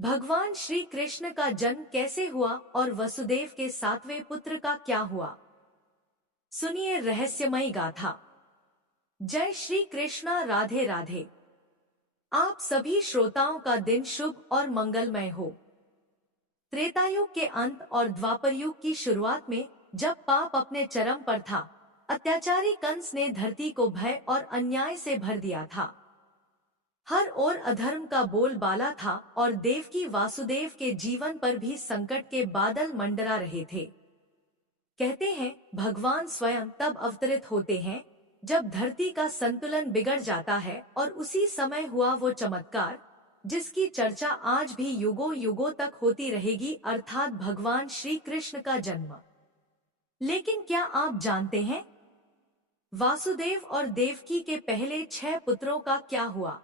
भगवान श्री कृष्ण का जन्म कैसे हुआ और वसुदेव के सातवें पुत्र का क्या हुआ? सुनिए रहस्यमयी गाथा। जय श्री कृष्णा, राधे राधे। आप सभी श्रोताओं का दिन शुभ और मंगलमय हो। त्रेतायुग के अंत और द्वापर युग की शुरुआत में जब पाप अपने चरम पर था, अत्याचारी कंस ने धरती को भय और अन्याय से भर दिया था। हर ओर अधर्म का बोलबाला था और देवकी वासुदेव के जीवन पर भी संकट के बादल मंडरा रहे थे। कहते हैं भगवान स्वयं तब अवतरित होते हैं जब धरती का संतुलन बिगड़ जाता है, और उसी समय हुआ वो चमत्कार जिसकी चर्चा आज भी युगों युगों तक होती रहेगी, अर्थात भगवान श्री कृष्ण का जन्म। लेकिन क्या आप जानते हैं वासुदेव और देवकी के पहले 6 पुत्रों का क्या हुआ,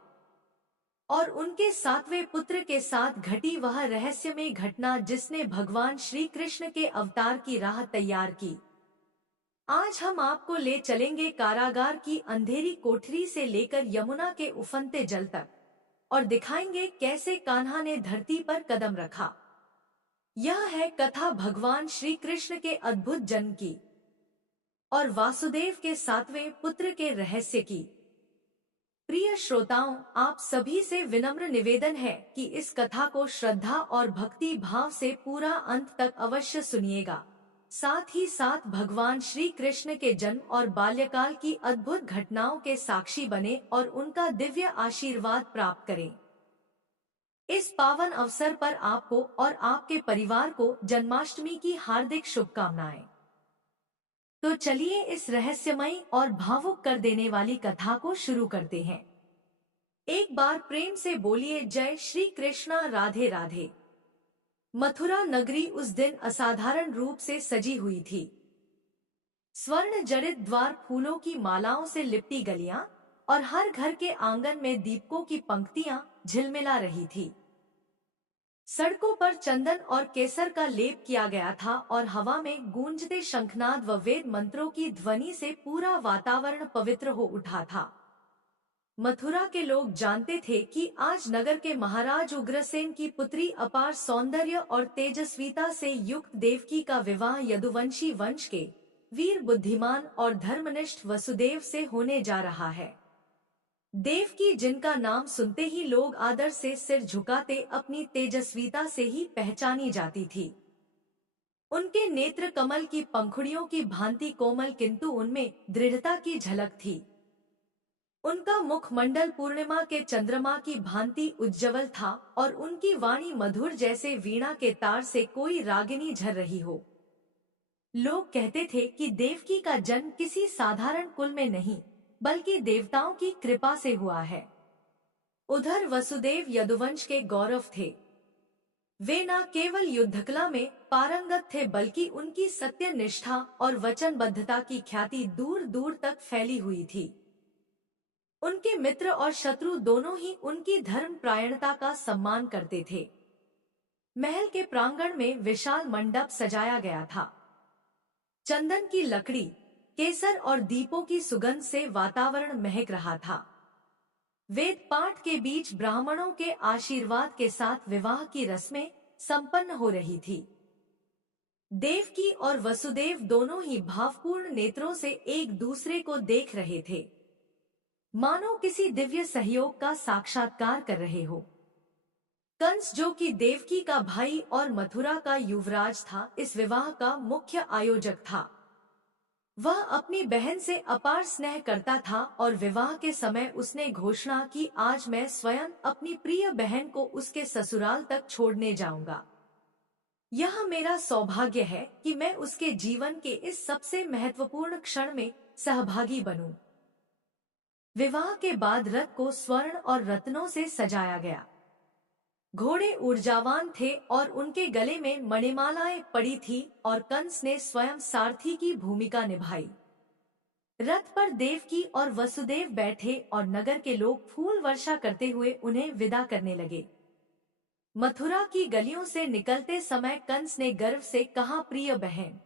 और उनके 7वें पुत्र के साथ घटी वह रहस्यमय घटना जिसने भगवान श्री कृष्ण के अवतार की राह तैयार की। आज हम आपको ले चलेंगे कारागार की अंधेरी कोठरी से लेकर यमुना के उफनते जल तक, और दिखाएंगे कैसे कान्हा ने धरती पर कदम रखा। यह है कथा भगवान श्री कृष्ण के अद्भुत जन्म की और वासुदेव के 7वें पुत्र के रहस्य की। प्रिय श्रोताओं, आप सभी से विनम्र निवेदन है कि इस कथा को श्रद्धा और भक्ति भाव से पूरा अंत तक अवश्य सुनिएगा। साथ ही साथ भगवान श्री कृष्ण के जन्म और बाल्यकाल की अद्भुत घटनाओं के साक्षी बने और उनका दिव्य आशीर्वाद प्राप्त करें। इस पावन अवसर पर आपको और आपके परिवार को जन्माष्टमी की हार्दिक शुभकामनाएं। तो चलिए इस रहस्यमयी और भावुक कर देने वाली कथा को शुरू करते हैं। एक बार प्रेम से बोलिए जय श्री कृष्णा, राधे राधे। मथुरा नगरी उस दिन असाधारण रूप से सजी हुई थी। स्वर्ण जड़ित द्वार, फूलों की मालाओं से लिपटी गलियां और हर घर के आंगन में दीपकों की पंक्तियां झिलमिला रही थी। सड़कों पर चंदन और केसर का लेप किया गया था और हवा में गूंजते शंखनाद व वेद मंत्रों की ध्वनि से पूरा वातावरण पवित्र हो उठा था। मथुरा के लोग जानते थे कि आज नगर के महाराज उग्रसेन की पुत्री अपार सौंदर्य और तेजस्विता से युक्त देवकी का विवाह यदुवंशी वंश के वीर, बुद्धिमान और धर्मनिष्ठ वसुदेव से होने जा रहा है। देवकी, जिनका नाम सुनते ही लोग आदर से सिर झुकाते, अपनी तेजस्विता से ही पहचानी जाती थी। उनके नेत्र कमल की पंखुड़ियों की भांति कोमल, किंतु उनमें दृढ़ता की झलक थी। उनका मुखमंडल पूर्णिमा के चंद्रमा की भांति उज्जवल था और उनकी वाणी मधुर, जैसे वीणा के तार से कोई रागिनी झर रही हो। लोग कहते थे कि देवकी का जन्म किसी साधारण कुल में नहीं, बल्कि देवताओं की कृपा से हुआ है। उधर वसुदेव यदुवंश के गौरव थे। वे न केवल युद्धकला में पारंगत थे, बल्कि उनकी सत्य निष्ठा और वचनबद्धता की ख्याति दूर दूर तक फैली हुई थी। उनके मित्र और शत्रु दोनों ही उनकी धर्मपरायणता का सम्मान करते थे। महल के प्रांगण में विशाल मंडप सजाया गया था। चंदन की लकड़ी, केसर और दीपों की सुगंध से वातावरण महक रहा था। वेद पाठ के बीच ब्राह्मणों के आशीर्वाद के साथ विवाह की रस्में संपन्न हो रही थी। देवकी और वसुदेव दोनों ही भावपूर्ण नेत्रों से एक दूसरे को देख रहे थे, मानो किसी दिव्य सहयोग का साक्षात्कार कर रहे हो। कंस, जो कि देवकी का भाई और मथुरा का युवराज था, इस विवाह का मुख्य आयोजक था। वह अपनी बहन से अपार स्नेह करता था और विवाह के समय उसने घोषणा की, आज मैं स्वयं अपनी प्रिय बहन को उसके ससुराल तक छोड़ने जाऊंगा। यह मेरा सौभाग्य है कि मैं उसके जीवन के इस सबसे महत्वपूर्ण क्षण में सहभागी बनूं। विवाह के बाद रथ को स्वर्ण और रत्नों से सजाया गया। घोड़े ऊर्जावान थे और उनके गले में मणिमालाएं पड़ी थी और कंस ने स्वयं सारथी की भूमिका निभाई। रथ पर देवकी और वसुदेव बैठे और नगर के लोग फूल वर्षा करते हुए उन्हें विदा करने लगे। मथुरा की गलियों से निकलते समय कंस ने गर्व से कहा, प्रिय बहन,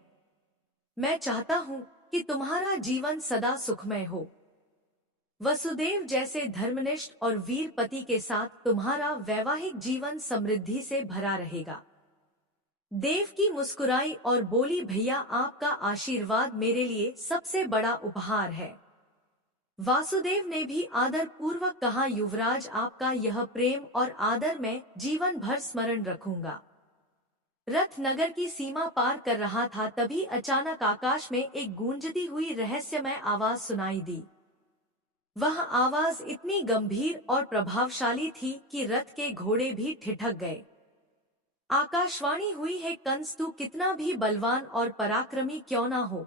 मैं चाहता हूँ कि तुम्हारा जीवन सदा सुखमय हो। वसुदेव जैसे धर्मनिष्ठ और वीर पति के साथ तुम्हारा वैवाहिक जीवन समृद्धि से भरा रहेगा। देवकी मुस्कुराई और बोली, भैया आपका आशीर्वाद मेरे लिए सबसे बड़ा उपहार है। वासुदेव ने भी आदर पूर्वक कहा, युवराज आपका यह प्रेम और आदर मैं जीवन भर स्मरण रखूंगा। रथ नगर की सीमा पार कर रहा था, तभी अचानक आकाश में एक गूंजती हुई रहस्यमय आवाज सुनाई दी। वह आवाज इतनी गंभीर और प्रभावशाली थी कि रथ के घोड़े भी ठिठक गए। आकाशवाणी हुई है, कंस तू कितना भी बलवान और पराक्रमी क्यों ना हो,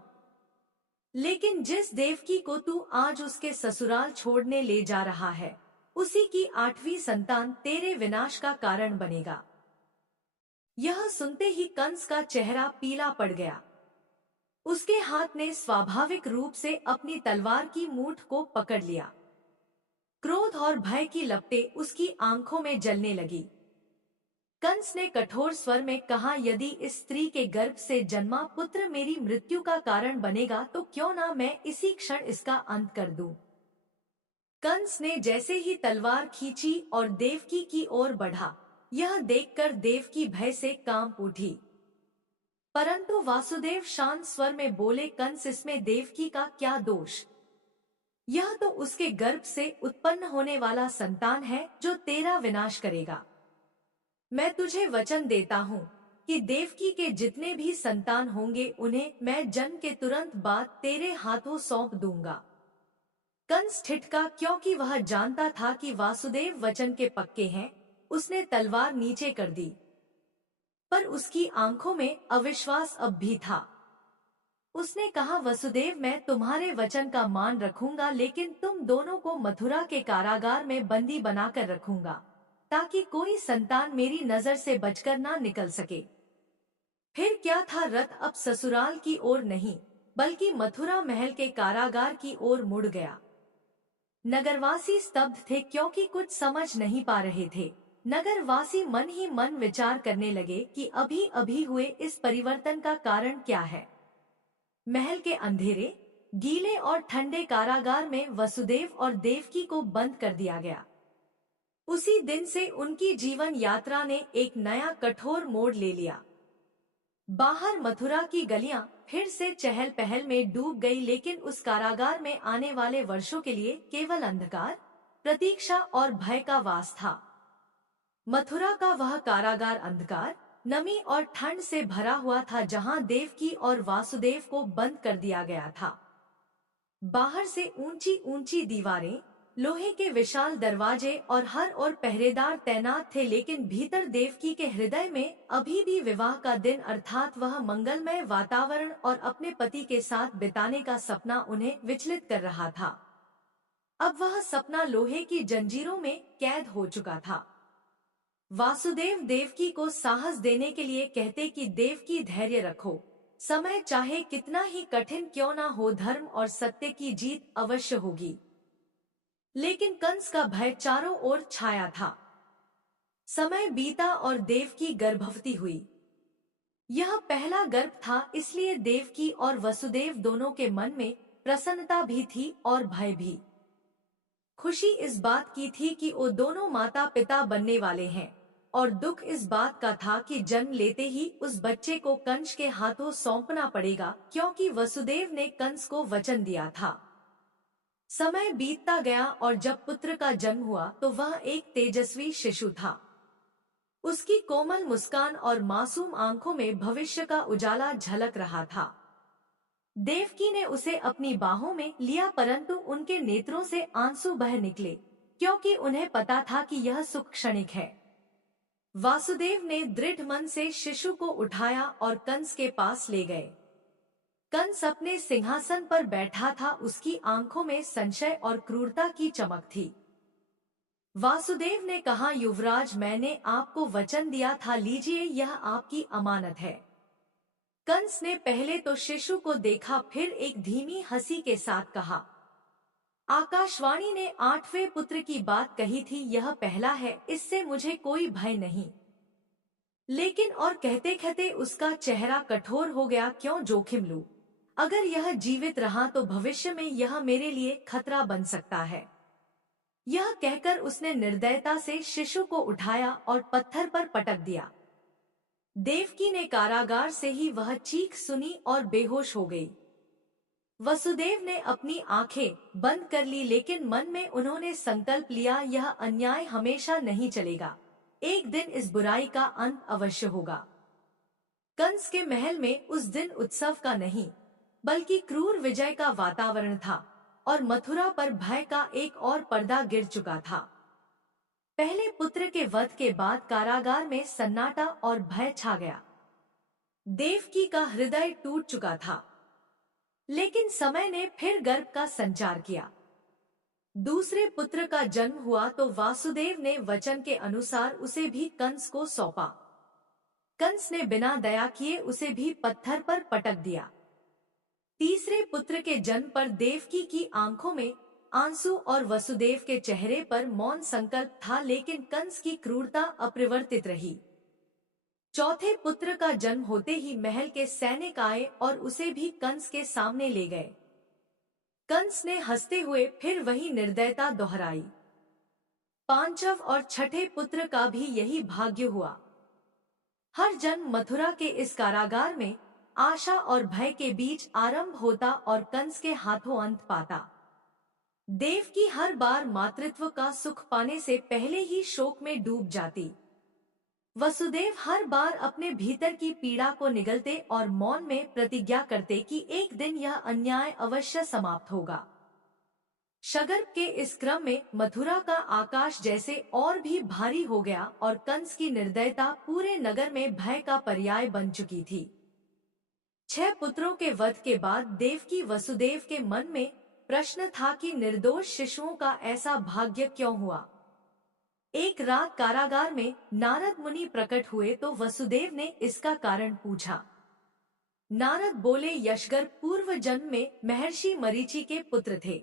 लेकिन जिस देवकी को तू आज उसके ससुराल छोड़ने ले जा रहा है, उसी की 8वीं संतान तेरे विनाश का कारण बनेगा। यह सुनते ही कंस का चेहरा पीला पड़ गया। उसके हाथ ने स्वाभाविक रूप से अपनी तलवार की मूठ को पकड़ लिया। क्रोध और भय की लपटें उसकी आंखों में जलने लगी। कंस ने कठोर स्वर में कहा, यदि इस स्त्री के गर्भ से जन्मा पुत्र मेरी मृत्यु का कारण बनेगा तो क्यों ना मैं इसी क्षण इसका अंत कर दूं। कंस ने जैसे ही तलवार खींची और देवकी की ओर बढ़ा, यह देखकर देवकी भय से कांप उठी। परंतु वासुदेव शांत स्वर में बोले, कंस इसमें देवकी का क्या दोष? यह तो उसके गर्भ से उत्पन्न होने वाला संतान है जो तेरा विनाश करेगा। मैं तुझे वचन देता हूँ कि देवकी के जितने भी संतान होंगे उन्हें मैं जन्म के तुरंत बाद तेरे हाथों सौंप दूंगा। कंस ठिठका, क्योंकि वह जानता था कि वासुदेव वचन के पक्के हैं। उसने तलवार नीचे कर दी, पर उसकी आंखों में अविश्वास अब भी था। उसने कहा, वसुदेव मैं तुम्हारे वचन का मान रखूंगा, लेकिन तुम दोनों को मथुरा के कारागार में बंदी बनाकर रखूंगा, ताकि कोई संतान मेरी नजर से बचकर ना निकल सके। फिर क्या था, रथ अब ससुराल की ओर नहीं बल्कि मथुरा महल के कारागार की ओर मुड़ गया। नगरवासी स्तब्ध थे, क्योंकि कुछ समझ नहीं पा रहे थे। नगरवासी मन ही मन विचार करने लगे कि अभी अभी हुए इस परिवर्तन का कारण क्या है। महल के अंधेरे, गीले और ठंडे कारागार में वसुदेव और देवकी को बंद कर दिया गया। उसी दिन से उनकी जीवन यात्रा ने एक नया कठोर मोड़ ले लिया। बाहर मथुरा की गलियां फिर से चहल पहल में डूब गई, लेकिन उस कारागार में आने वाले वर्षों के लिए केवल अंधकार, प्रतीक्षा और भय का वास था। मथुरा का वह कारागार अंधकार, नमी और ठंड से भरा हुआ था, जहां देवकी और वासुदेव को बंद कर दिया गया था। बाहर से ऊंची ऊंची दीवारें, लोहे के विशाल दरवाजे और हर ओर पहरेदार तैनात थे, लेकिन भीतर देवकी के हृदय में अभी भी विवाह का दिन अर्थात वह मंगलमय वातावरण और अपने पति के साथ बिताने का सपना उन्हें विचलित कर रहा था। अब वह सपना लोहे की जंजीरों में कैद हो चुका था। वासुदेव देवकी को साहस देने के लिए कहते कि देवकी धैर्य रखो, समय चाहे कितना ही कठिन क्यों ना हो, धर्म और सत्य की जीत अवश्य होगी। लेकिन कंस का भय चारों ओर छाया था। समय बीता और देवकी गर्भवती हुई। यह पहला गर्भ था, इसलिए देवकी और वसुदेव दोनों के मन में प्रसन्नता भी थी और भय भी। खुशी इस बात की थी कि वो दोनों माता पिता बनने वाले हैं, और दुख इस बात का था कि जन्म लेते ही उस बच्चे को कंस के हाथों सौंपना पड़ेगा, क्योंकि वसुदेव ने कंस को वचन दिया था। समय बीतता गया और जब पुत्र का जन्म हुआ तो वह एक तेजस्वी शिशु था। उसकी कोमल मुस्कान और मासूम आंखों में भविष्य का उजाला झलक रहा था। देवकी ने उसे अपनी बाहों में लिया, परंतु उनके नेत्रों से आंसू बह निकले, क्योंकि उन्हें पता था कि यह सुख क्षणिक है। वासुदेव ने दृढ़ मन से शिशु को उठाया और कंस के पास ले गए। कंस अपने सिंहासन पर बैठा था, उसकी आंखों में संशय और क्रूरता की चमक थी। वासुदेव ने कहा, युवराज मैंने आपको वचन दिया था, लीजिए यह आपकी अमानत है। कंस ने पहले तो शिशु को देखा, फिर एक धीमी हंसी के साथ कहा, आकाशवाणी ने 8वें पुत्र की बात कही थी, यह पहला है, इससे मुझे कोई भय नहीं। लेकिन और कहते कहते उसका चेहरा कठोर हो गया, क्यों जोखिम लूं? अगर यह जीवित रहा तो भविष्य में यह मेरे लिए खतरा बन सकता है। यह कहकर उसने निर्दयता से शिशु को उठाया और पत्थर पर पटक दिया। देवकी ने कारागार से ही वह चीख सुनी और बेहोश हो गई। वसुदेव ने अपनी आंखें बंद कर ली, लेकिन मन में उन्होंने संकल्प लिया, यह अन्याय हमेशा नहीं चलेगा, एक दिन इस बुराई का अंत अवश्य होगा। कंस के महल में उस दिन उत्सव का नहीं बल्कि क्रूर विजय का वातावरण था और मथुरा पर भय का एक और पर्दा गिर चुका था। पहले पुत्र के वध के बाद कारागार में सन्नाटा और भय छा गया। देवकी का हृदय टूट चुका था, लेकिन समय ने फिर गर्भ का संचार किया। दूसरे पुत्र का जन्म हुआ तो वासुदेव ने वचन के अनुसार उसे भी कंस को सौंपा। कंस ने बिना दया किए उसे भी पत्थर पर पटक दिया। तीसरे पुत्र के जन्म पर देवकी की आंखों में आंसू और वसुदेव के चेहरे पर मौन संकल्प था, लेकिन कंस की क्रूरता अपरिवर्तित रही। चौथे पुत्र का जन्म होते ही महल के सैनिक आए और उसे भी कंस के सामने ले गए। कंस ने हंसते हुए फिर वही निर्दयता दोहराई। पांचव और छठे पुत्र का भी यही भाग्य हुआ। हर जन्म मथुरा के इस कारागार में आशा और भय के बीच आरंभ होता और कंस के हाथों अंत पाता। देवकी हर बार मातृत्व का सुख पाने से पहले ही शोक में डूब जाती। वसुदेव हर बार अपने भीतर की पीड़ा को निगलते और मौन में प्रतिज्ञा करते कि एक दिन यह अन्याय अवश्य समाप्त होगा। शगर्भ के इस क्रम में मथुरा का आकाश जैसे और भी भारी हो गया और कंस की निर्दयता पूरे नगर में भय का पर्याय बन चुकी थी। 6 पुत्रों के वध के बाद देवकी वसुदेव के मन में प्रश्न था कि निर्दोष शिशुओं का ऐसा भाग्य क्यों हुआ। एक रात कारागार में नारद मुनि प्रकट हुए तो वसुदेव ने इसका कारण पूछा। नारद बोले, यशगर्भ पूर्व जन्म में महर्षि मरीचि के पुत्र थे,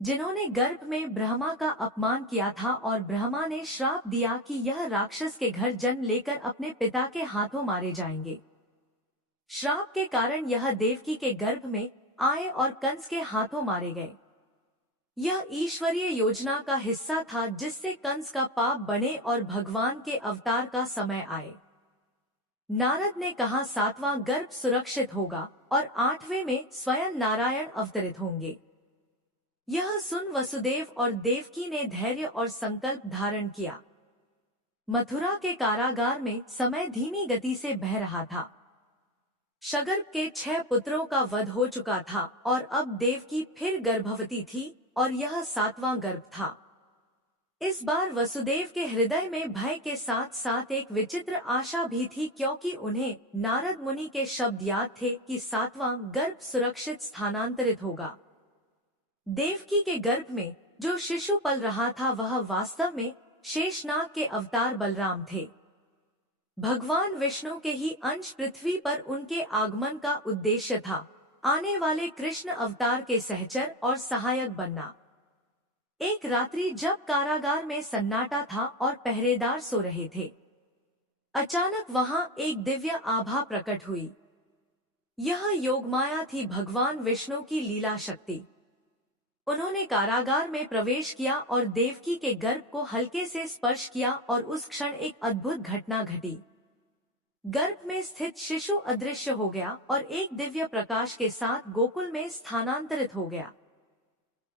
जिन्होंने गर्भ में ब्रह्मा का अपमान किया था और ब्रह्मा ने श्राप दिया कि यह राक्षस के घर जन्म लेकर अपने पिता के हाथों मारे जाएंगे। श्राप के कारण यह देवकी के गर्भ में आए और कंस के हाथों मारे गए। यह ईश्वरीय योजना का हिस्सा था जिससे कंस का पाप बढ़े और भगवान के अवतार का समय आए। नारद ने कहा, 7वां गर्भ सुरक्षित होगा और 8वें में स्वयं नारायण अवतरित होंगे। यह सुन वसुदेव और देवकी ने धैर्य और संकल्प धारण किया। मथुरा के कारागार में समय धीमी गति से बह रहा था। शगर्भ के 6 पुत्रों का वध हो चुका था और अब देवकी फिर गर्भवती थी और यह 7वां गर्भ था। इस बार वसुदेव के हृदय में भय के साथ साथ एक विचित्र आशा भी थी, क्योंकि उन्हें नारद मुनि के शब्द याद थे कि 7वां गर्भ सुरक्षित स्थानांतरित होगा। देवकी के गर्भ में जो शिशु पल रहा था वह वास्तव में शेषनाग के अवतार बलराम थे। भगवान विष्णु के ही अंश पृथ्वी पर उनके आगमन का उद्देश्य था आने वाले कृष्ण अवतार के सहचर और सहायक बनना। एक रात्रि जब कारागार में सन्नाटा था और पहरेदार सो रहे थे, अचानक वहां एक दिव्य आभा प्रकट हुई। यह योगमाया थी, भगवान विष्णु की लीला शक्ति। उन्होंने कारागार में प्रवेश किया और देवकी के गर्भ को हल्के से स्पर्श किया और उस क्षण एक अद्भुत घटना घटी। गर्भ में स्थित शिशु अदृश्य हो गया और एक दिव्य प्रकाश के साथ गोकुल में स्थानांतरित हो गया।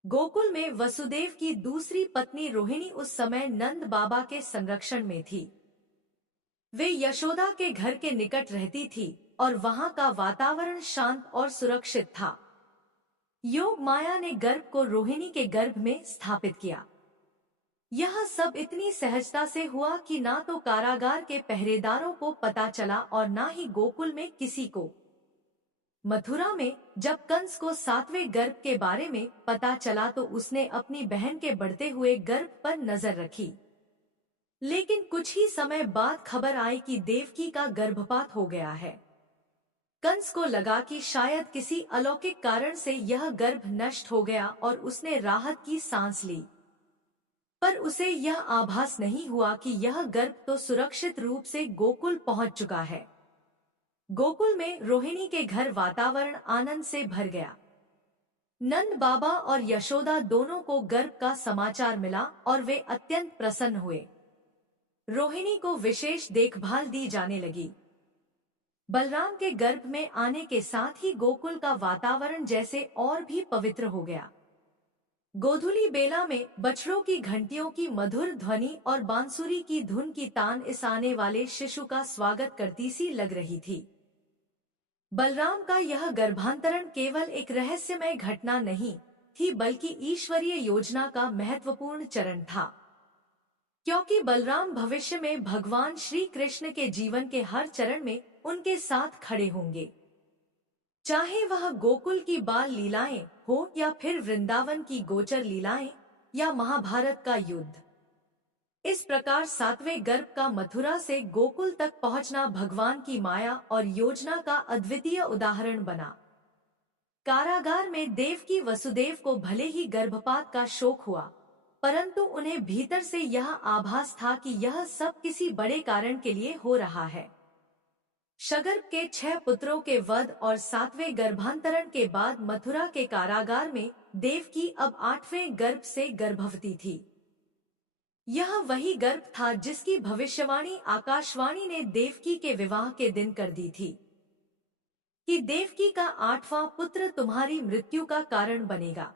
गोकुल में वसुदेव की दूसरी पत्नी रोहिणी उस समय नंद बाबा के संरक्षण में थी। वे यशोदा के घर के निकट रहती थी और वहां का वातावरण शांत और सुरक्षित था। योग माया ने गर्भ को रोहिणी के गर्भ में स्थापित किया। यह सब इतनी सहजता से हुआ कि ना तो कारागार के पहरेदारों को पता चला और ना ही गोकुल में किसी को। मथुरा में जब कंस को 7वें गर्भ के बारे में पता चला तो उसने अपनी बहन के बढ़ते हुए गर्भ पर नजर रखी, लेकिन कुछ ही समय बाद खबर आई कि देवकी का गर्भपात हो गया है। कंस को लगा कि शायद किसी अलौकिक कारण से यह गर्भ नष्ट हो गया और उसने राहत की सांस ली, पर उसे यह आभास नहीं हुआ कि यह गर्भ तो सुरक्षित रूप से गोकुल पहुंच चुका है। गोकुल में रोहिणी के घर वातावरण आनंद से भर गया। नंद बाबा और यशोदा दोनों को गर्भ का समाचार मिला और वे अत्यंत प्रसन्न हुए। रोहिणी को विशेष देखभाल दी जाने लगी। बलराम के गर्भ में आने के साथ ही गोकुल का वातावरण जैसे और भी पवित्र हो गया। गोधूली बेला में बछड़ों की घंटियों की मधुर ध्वनि और बांसुरी की धुन की तान इस आने वाले शिशु का स्वागत करती सी लग रही थी। बलराम का यह गर्भांतरण केवल एक रहस्यमय घटना नहीं थी, बल्कि ईश्वरीय योजना का महत्वपूर्ण चरण था, क्योंकि बलराम भविष्य में भगवान श्री कृष्ण के जीवन के हर चरण में उनके साथ खड़े होंगे, चाहे वह गोकुल की बाल लीलाएं हो या फिर वृंदावन की गोचर लीलाएं या महाभारत का युद्ध। इस प्रकार सातवें गर्भ का मथुरा से गोकुल तक पहुंचना भगवान की माया और योजना का अद्वितीय उदाहरण बना। कारागार में देवकी वसुदेव को भले ही गर्भपात का शोक हुआ, परंतु उन्हें भीतर से यह आभास था कि यह सब किसी बड़े कारण के लिए हो रहा है। शगर्भ के 6 पुत्रों के वध और 7वें गर्भांतरण के बाद मथुरा के कारागार में देवकी अब 8वें गर्भ से गर्भवती थी। यह वही गर्भ था जिसकी भविष्यवाणी आकाशवाणी ने देवकी के विवाह के दिन कर दी थी कि देवकी का 8वां पुत्र तुम्हारी मृत्यु का कारण बनेगा।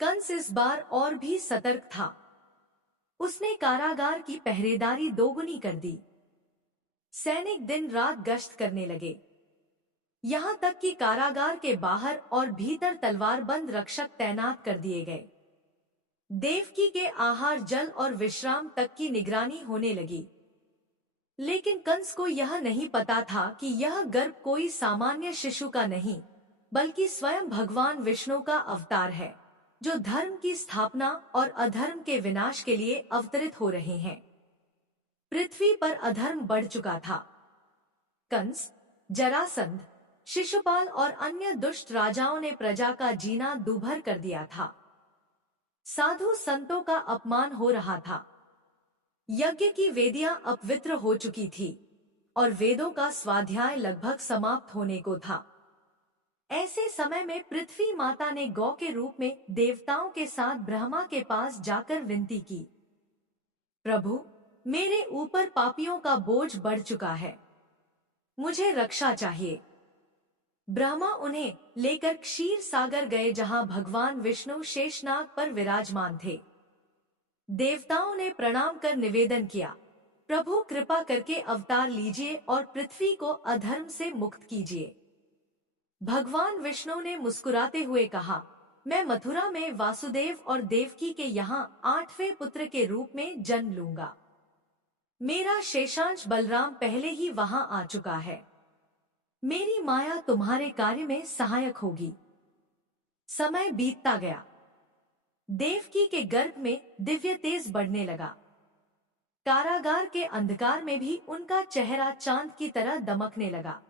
कंस इस बार और भी सतर्क था। उसने कारागार की पहरेदारी दोगुनी कर दी। सैनिक दिन रात गश्त करने लगे, यहाँ तक कि कारागार के बाहर और भीतर तलवारबंद रक्षक तैनात कर दिए गए। देवकी के आहार, जल और विश्राम तक की निगरानी होने लगी। लेकिन कंस को यह नहीं पता था कि यह गर्भ कोई सामान्य शिशु का नहीं, बल्कि स्वयं भगवान विष्णु का अवतार है, जो धर्म की स्थापना और अधर्म के विनाश के लिए अवतरित हो रहे हैं। पृथ्वी पर अधर्म बढ़ चुका था। कंस, जरासंध, शिशुपाल और अन्य दुष्ट राजाओं ने प्रजा का जीना दूभर कर दिया था। साधु संतों का अपमान हो रहा था। यज्ञ की वेदियां अपवित्र हो चुकी थी और वेदों का स्वाध्याय लगभग समाप्त होने को था। ऐसे समय में पृथ्वी माता ने गौ के रूप में देवताओं के साथ ब्रह्मा के पास जाकर विनती की, प्रभु, मेरे ऊपर पापियों का बोझ बढ़ चुका है, मुझे रक्षा चाहिए। ब्रह्मा उन्हें लेकर क्षीर सागर गए, जहां भगवान विष्णु शेषनाग पर विराजमान थे। देवताओं ने प्रणाम कर निवेदन किया, प्रभु कृपा करके अवतार लीजिए और पृथ्वी को अधर्म से मुक्त कीजिए। भगवान विष्णु ने मुस्कुराते हुए कहा, मैं मथुरा में वासुदेव और देवकी के यहाँ 8वें पुत्र के रूप में जन्म लूंगा। मेरा शेषांश बलराम पहले ही वहां आ चुका है। मेरी माया तुम्हारे कार्य में सहायक होगी। समय बीतता गया। देवकी के गर्भ में दिव्य तेज बढ़ने लगा। कारागार के अंधकार में भी उनका चेहरा चांद की तरह दमकने लगा।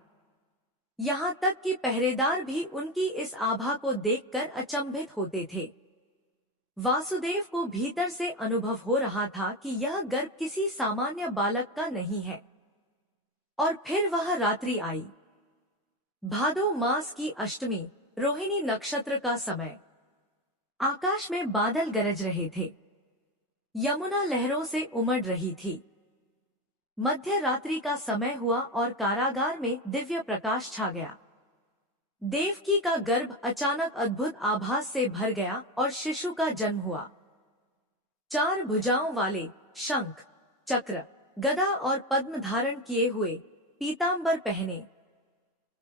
यहाँ तक कि पहरेदार भी उनकी इस आभा को देखकर अचंभित होते थे। वासुदेव को भीतर से अनुभव हो रहा था कि यह गर्भ किसी सामान्य बालक का नहीं है। और फिर वह रात्रि आई। भादो मास की अष्टमी, रोहिणी नक्षत्र का समय। आकाश में बादल गरज रहे थे। यमुना लहरों से उमड़ रही थी। मध्य रात्रि का समय हुआ और कारागार में दिव्य प्रकाश छा गया। देवकी का गर्भ अचानक अद्भुत आभास से भर गया और शिशु का जन्म हुआ। 4 भुजाओं वाले, शंख, चक्र, गदा और पद्म धारण किए हुए, पीतांबर पहने,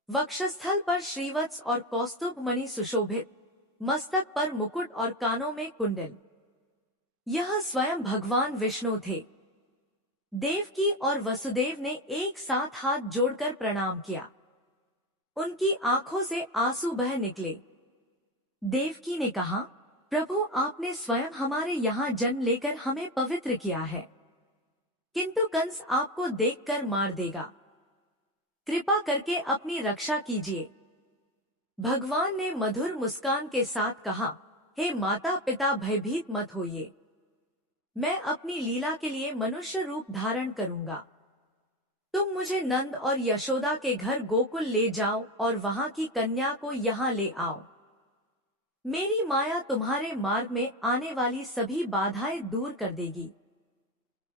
वक्षस्थल पर श्रीवत्स और कौस्तुभ मणि सुशोभित, मस्तक पर मुकुट और कानों में कुंडल। यह स्वयं भगवान विष्णु थे। देवकी और वसुदेव ने एक साथ हाथ जोड़कर प्रणाम किया। उनकी आंखों से आंसू बह निकले। देवकी ने कहा, प्रभु, आपने स्वयं हमारे यहाँ जन्म लेकर हमें पवित्र किया है, किंतु कंस आपको देखकर मार देगा। कृपा करके अपनी रक्षा कीजिए। भगवान ने मधुर मुस्कान के साथ कहा, हे माता पिता, भयभीत मत होइए। मैं अपनी लीला के लिए मनुष्य रूप धारण करूंगा। तुम मुझे नंद और यशोदा के घर गोकुल ले जाओ और वहां की कन्या को यहाँ ले आओ। मेरी माया तुम्हारे मार्ग में आने वाली सभी बाधाएं दूर कर देगी।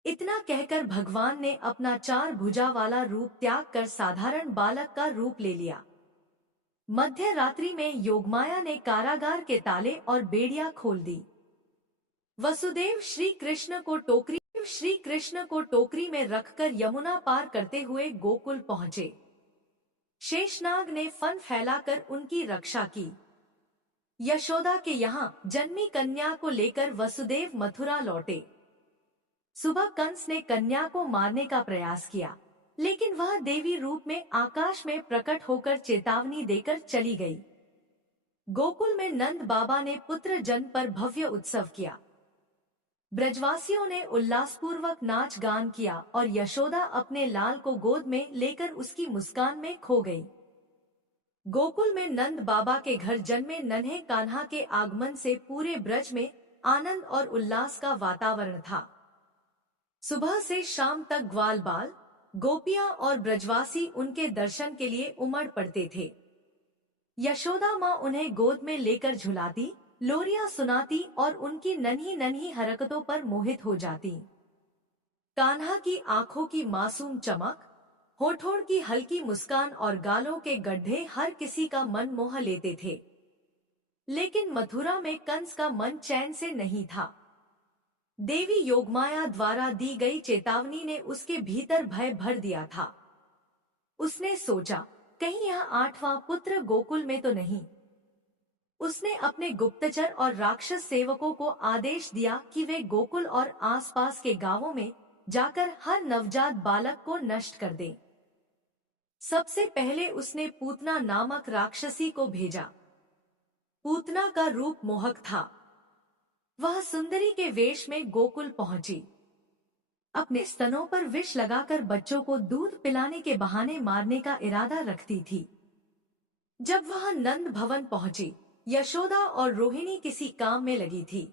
इतना कहकर भगवान ने अपना 4 भुजा वाला रूप त्याग कर साधारण बालक का रूप ले लिया। मध्य रात्रि में योगमाया ने कारागार के ताले और बेड़ियां खोल दी। वसुदेव श्री कृष्ण को टोकरी में रखकर यमुना पार करते हुए गोकुल पहुँचे। शेषनाग ने फन फैलाकर उनकी रक्षा की। यशोदा के यहाँ जन्मी कन्या को लेकर वसुदेव मथुरा लौटे। सुबह कंस ने कन्या को मारने का प्रयास किया, लेकिन वह देवी रूप में आकाश में प्रकट होकर चेतावनी देकर चली गई। गोकुल में नंद बाबा ने पुत्र जन्म पर भव्य उत्सव किया। ब्रजवासियों ने उल्लासपूर्वक नाच गान किया और यशोदा अपने लाल को गोद में लेकर उसकी मुस्कान में खो गई। गोकुल में नंद बाबा के घर जन्मे नन्हे कान्हा के आगमन से पूरे ब्रज में आनंद और उल्लास का वातावरण था। सुबह से शाम तक ग्वाल बाल, गोपियां और ब्रजवासी उनके दर्शन के लिए उमड़ पड़ते थे। यशोदा माँ उन्हें गोद में लेकर झुलाती, लोरियां सुनाती और उनकी नन्ही नन्ही हरकतों पर मोहित हो जाती। कान्हा की आंखों की मासूम चमक, होठों की हल्की मुस्कान और गालों के गड्ढे हर किसी का मन मोह लेते थे। लेकिन मथुरा में कंस का मन चैन से नहीं था। देवी योगमाया द्वारा दी गई चेतावनी ने उसके भीतर भय भर दिया था। उसने सोचा, कहीं यह 8वां पुत्र गोकुल में तो नहीं। उसने अपने गुप्तचर और राक्षस सेवकों को आदेश दिया कि वे गोकुल और आसपास के गांवों में जाकर हर नवजात बालक को नष्ट कर दें। सबसे पहले उसने पूतना नामक राक्षसी को भेजा। पूतना का रूप मोहक था। वह सुंदरी के वेश में गोकुल पहुंची। अपने स्तनों पर विष लगाकर बच्चों को दूध पिलाने के बहाने मारने का इरादा रखती थी। जब वह नंद भवन पहुंची, यशोदा और रोहिणी किसी काम में लगी थी।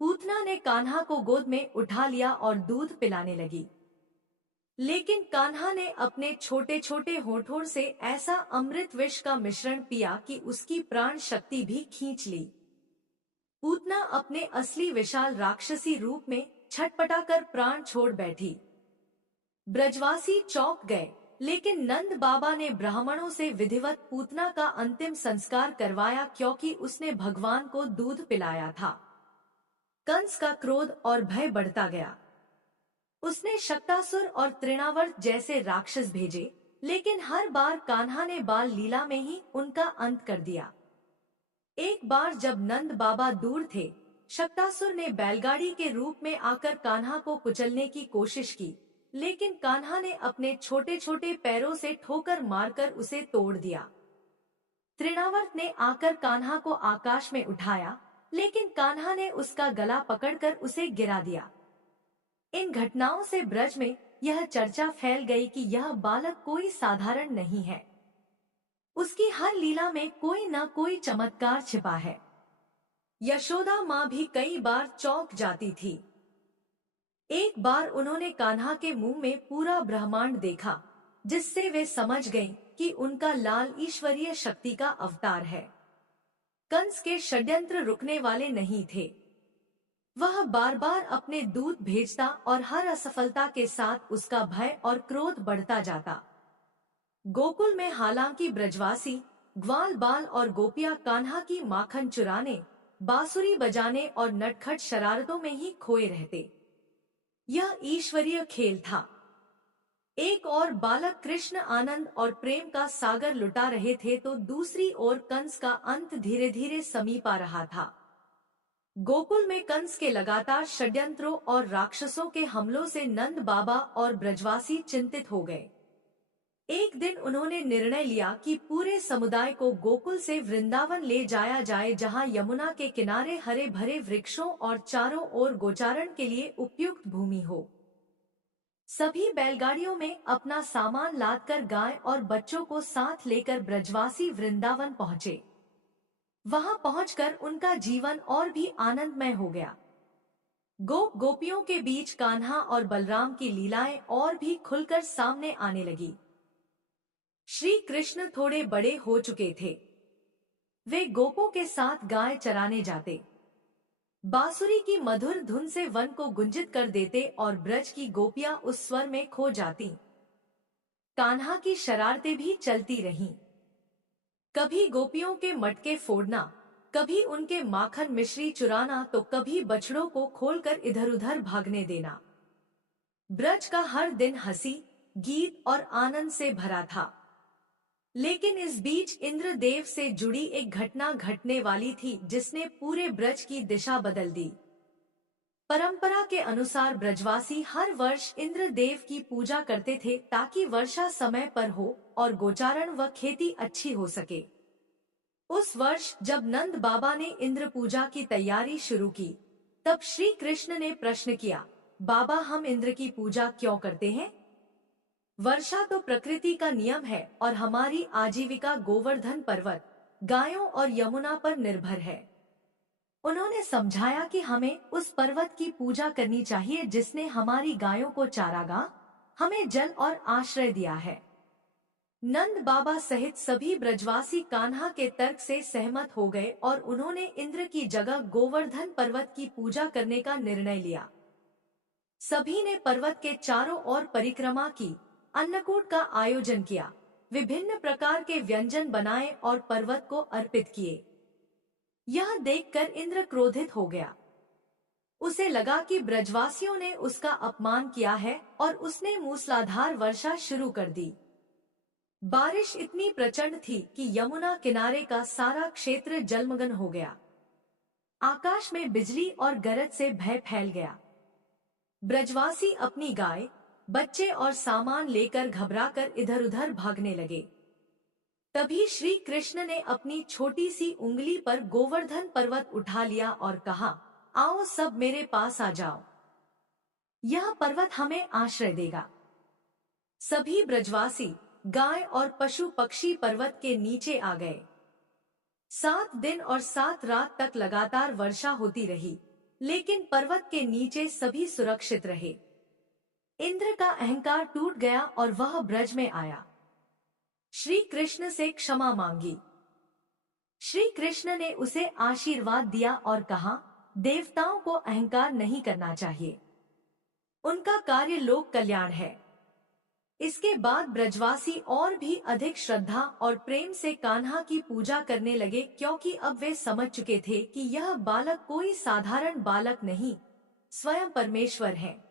पूतना ने कान्हा को गोद में उठा लिया और दूध पिलाने लगी। लेकिन कान्हा ने अपने छोटे छोटे होठों से ऐसा अमृत विष का मिश्रण पिया कि उसकी प्राण शक्ति भी खींच ली। पूतना अपने असली विशाल राक्षसी रूप में छटपटाकर प्राण छोड़ बैठी। ब्रजवासी चौंक गए, लेकिन नंद बाबा ने ब्राह्मणों से विधिवत पूतना का अंतिम संस्कार करवाया क्योंकि उसने भगवान को दूध पिलाया था। कंस का क्रोध और भय बढ़ता गया। उसने शक्तासुर और तृणावर्त जैसे राक्षस भेजे, लेकिन हर बार कान्हा ने बाल लीला में ही उनका अंत कर दिया। एक बार जब नंद बाबा दूर थे, शक्तासुर ने बैलगाड़ी के रूप में आकर कान्हा को कुचलने की कोशिश की, लेकिन कान्हा ने अपने छोटे छोटे पैरों से ठोकर मारकर उसे तोड़ दिया। तृणावर्त ने आकर कान्हा को आकाश में उठाया, लेकिन कान्हा ने उसका गला पकड़कर उसे गिरा दिया। इन घटनाओं से ब्रज में यह चर्चा फैल गई कि यह बालक कोई साधारण नहीं है। उसकी हर लीला में कोई न कोई चमत्कार छिपा है। यशोदा माँ भी कई बार चौंक जाती थी। एक बार उन्होंने कान्हा के मुंह में पूरा ब्रह्मांड देखा, जिससे वे समझ गईं कि उनका लाल ईश्वरीय शक्ति का अवतार है। कंस के षड्यंत्र रुकने वाले नहीं थे। वह बार बार अपने दूत भेजता और हर असफलता के साथ उसका भय और क्रोध बढ़ता जाता। गोकुल में हालांकि ब्रजवासी, ग्वाल बाल और गोपियां कान्हा की माखन चुराने, बांसुरी बजाने और नटखट शरारतों में ही खोए रहते। यह ईश्वरीय खेल था। एक और बालक कृष्ण आनंद और प्रेम का सागर लुटा रहे थे तो दूसरी ओर कंस का अंत धीरे धीरे समीप आ रहा था। गोकुल में कंस के लगातार षड्यंत्रों और राक्षसों के हमलों से नंद बाबा और ब्रजवासी चिंतित हो गए। एक दिन उन्होंने निर्णय लिया कि पूरे समुदाय को गोकुल से वृंदावन ले जाया जाए, जहां यमुना के किनारे हरे भरे वृक्षों और चारों ओर गोचारण के लिए उपयुक्त भूमि हो। सभी बैलगाड़ियों में अपना सामान लादकर गाय और बच्चों को साथ लेकर ब्रजवासी वृंदावन पहुँचे। वहां पहुंचकर उनका जीवन और भी आनंदमय हो गया। गोपियों के बीच कान्हा और बलराम की लीलाएं और भी खुलकर सामने आने लगी। श्री कृष्ण थोड़े बड़े हो चुके थे। वे गोपों के साथ गाय चराने जाते, बांसुरी की मधुर धुन से वन को गुंजित कर देते और ब्रज की गोपियां उस स्वर में खो जाती। कान्हा की शरारतें भी चलती रहीं। कभी गोपियों के मटके फोड़ना, कभी उनके माखन मिश्री चुराना, तो कभी बछड़ों को खोलकर इधर उधर भागने देना। ब्रज का हर दिन हंसी, गीत और आनंद से भरा था। लेकिन इस बीच इंद्रदेव से जुड़ी एक घटना घटने वाली थी जिसने पूरे ब्रज की दिशा बदल दी। परंपरा के अनुसार ब्रजवासी हर वर्ष इंद्रदेव की पूजा करते थे ताकि वर्षा समय पर हो और गोचारण व खेती अच्छी हो सके। उस वर्ष जब नंद बाबा ने इंद्र पूजा की तैयारी शुरू की, तब श्री कृष्ण ने प्रश्न किया, बाबा हम इंद्र की पूजा क्यों करते हैं? वर्षा तो प्रकृति का नियम है और हमारी आजीविका गोवर्धन पर्वत, गायों और यमुना पर निर्भर है। उन्होंने समझाया कि हमें उस पर्वत की पूजा करनी चाहिए जिसने हमारी गायों को चारागाह, हमें जल और आश्रय दिया है। नंद बाबा सहित सभी ब्रजवासी कान्हा के तर्क से सहमत हो गए और उन्होंने इंद्र की जगह गोवर्धन पर्वत की पूजा करने का निर्णय लिया। सभी ने पर्वत के चारों ओर परिक्रमा की, अन्नकूट का आयोजन किया, विभिन्न प्रकार के व्यंजन बनाए और पर्वत को अर्पित किए। यह देखकर इंद्र क्रोधित हो गया। उसे लगा कि ब्रजवासियों ने उसका अपमान किया है और उसने मूसलाधार वर्षा शुरू कर दी। बारिश इतनी प्रचंड थी कि यमुना किनारे का सारा क्षेत्र जलमग्न हो गया। आकाश में बिजली और गरज से भय फैल गया। ब्रजवासी अपनी गाय, बच्चे और सामान लेकर घबराकर इधर उधर भागने लगे। तभी श्री कृष्ण ने अपनी छोटी सी उंगली पर गोवर्धन पर्वत उठा लिया और कहा, आओ सब मेरे पास आ जाओ, यह पर्वत हमें आश्रय देगा। सभी ब्रजवासी, गाय और पशु पक्षी पर्वत के नीचे आ गए। 7 दिन और 7 रात तक लगातार वर्षा होती रही, लेकिन पर्वत के नीचे सभी सुरक्षित रहे। इंद्र का अहंकार टूट गया और वह ब्रज में आया। श्री कृष्ण से क्षमा मांगी। श्री कृष्ण ने उसे आशीर्वाद दिया और कहा, देवताओं को अहंकार नहीं करना चाहिए, उनका कार्य लोक कल्याण है। इसके बाद ब्रजवासी और भी अधिक श्रद्धा और प्रेम से कान्हा की पूजा करने लगे, क्योंकि अब वे समझ चुके थे कि यह बालक कोई साधारण बालक नहीं, स्वयं परमेश्वर है।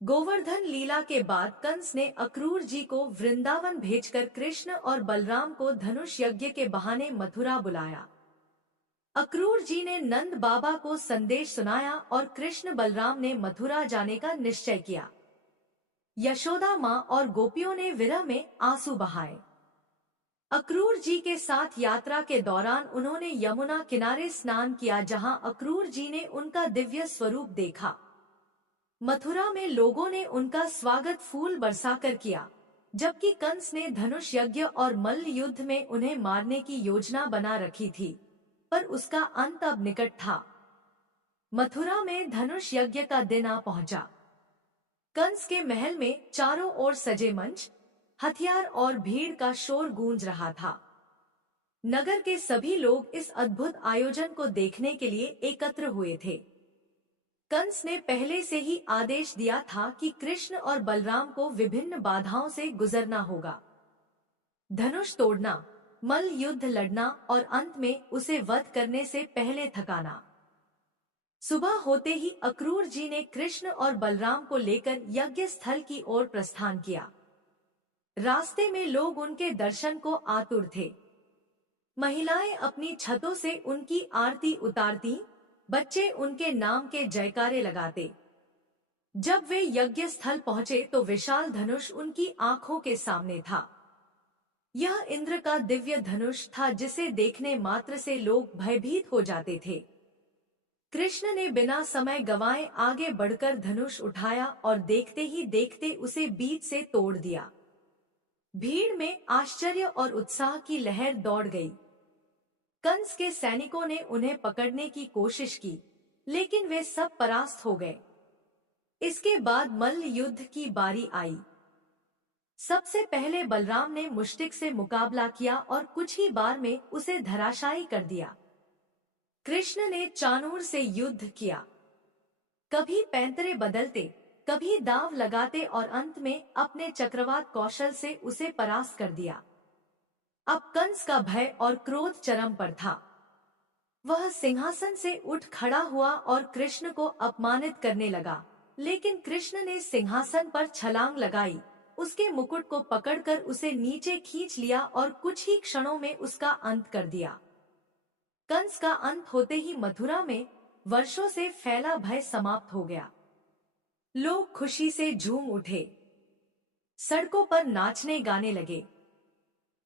गोवर्धन लीला के बाद कंस ने अक्रूर जी को वृंदावन भेजकर कृष्ण और बलराम को धनुष यज्ञ के बहाने मथुरा बुलाया। अक्रूर जी ने नंद बाबा को संदेश सुनाया और कृष्ण बलराम ने मथुरा जाने का निश्चय किया। यशोदा माँ और गोपियों ने विरह में आंसू बहाए। अक्रूर जी के साथ यात्रा के दौरान उन्होंने यमुना किनारे स्नान किया, जहाँ अक्रूर जी ने उनका दिव्य स्वरूप देखा। मथुरा में लोगों ने उनका स्वागत फूल बरसाकर किया, जबकि कंस ने धनुष यज्ञ और मल्ल युद्ध में उन्हें मारने की योजना बना रखी थी, पर उसका अंत अब निकट था। मथुरा में धनुष यज्ञ का दिन आ पहुंचा। कंस के महल में चारों ओर सजे मंच, हथियार और भीड़ का शोर गूंज रहा था। नगर के सभी लोग इस अद्भुत आयोजन को देखने के लिए एकत्र हुए थे। कंस ने पहले से ही आदेश दिया था कि कृष्ण और बलराम को विभिन्न बाधाओं से गुजरना होगा। धनुष तोड़ना, मल्ल युद्ध लड़ना और अंत में उसे वध करने से पहले थकाना। सुबह होते ही अक्रूर जी ने कृष्ण और बलराम को लेकर यज्ञ स्थल की ओर प्रस्थान किया। रास्ते में लोग उनके दर्शन को आतुर थे। महिलाएं अपनी छतों से उनकी आरती उतारती, बच्चे उनके नाम के जयकारे लगाते। जब वे यज्ञ स्थल पहुंचे तो विशाल धनुष उनकी आंखों के सामने था। यह इंद्र का दिव्य धनुष था जिसे देखने मात्र से लोग भयभीत हो जाते थे। कृष्ण ने बिना समय गंवाए आगे बढ़कर धनुष उठाया और देखते ही देखते उसे बीच से तोड़ दिया। भीड़ में आश्चर्य और उत्साह की लहर दौड़ गई। कंस के सैनिकों ने उन्हें पकड़ने की कोशिश की, लेकिन वे सब परास्त हो गए। इसके बाद मल्ल युद्ध की बारी आई। सबसे पहले बलराम ने मुष्टिक से मुकाबला किया और कुछ ही बार में उसे धराशायी कर दिया। कृष्ण ने चाणूर से युद्ध किया, कभी पैंतरे बदलते, कभी दांव लगाते और अंत में अपने चक्रवात कौशल से उसे परास्त कर दिया। अब कंस का भय और क्रोध चरम पर था। वह सिंहासन से उठ खड़ा हुआ और कृष्ण को अपमानित करने लगा, लेकिन कृष्ण ने सिंहासन पर छलांग लगाई, उसके मुकुट को पकड़कर उसे नीचे खींच लिया और कुछ ही क्षणों में उसका अंत कर दिया। कंस का अंत होते ही मथुरा में वर्षों से फैला भय समाप्त हो गया। लोग खुशी से झूम उठे, सड़कों पर नाचने गाने लगे।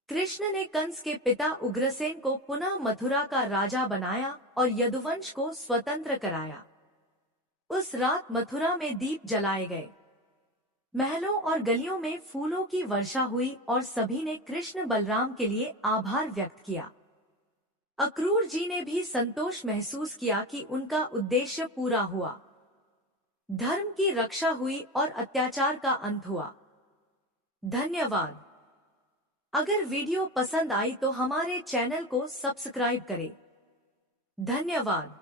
कृष्ण ने कंस के पिता उग्रसेन को पुनः मथुरा का राजा बनाया और यदुवंश को स्वतंत्र कराया। उस रात मथुरा में दीप जलाए गए, महलों और गलियों में फूलों की वर्षा हुई और सभी ने कृष्ण बलराम के लिए आभार व्यक्त किया। अक्रूर जी ने भी संतोष महसूस किया कि उनका उद्देश्य पूरा हुआ, धर्म की रक्षा हुई और अत्याचार का अंत हुआ। धन्यवाद। अगर वीडियो पसंद आई तो हमारे चैनल को सब्सक्राइब करें। धन्यवाद।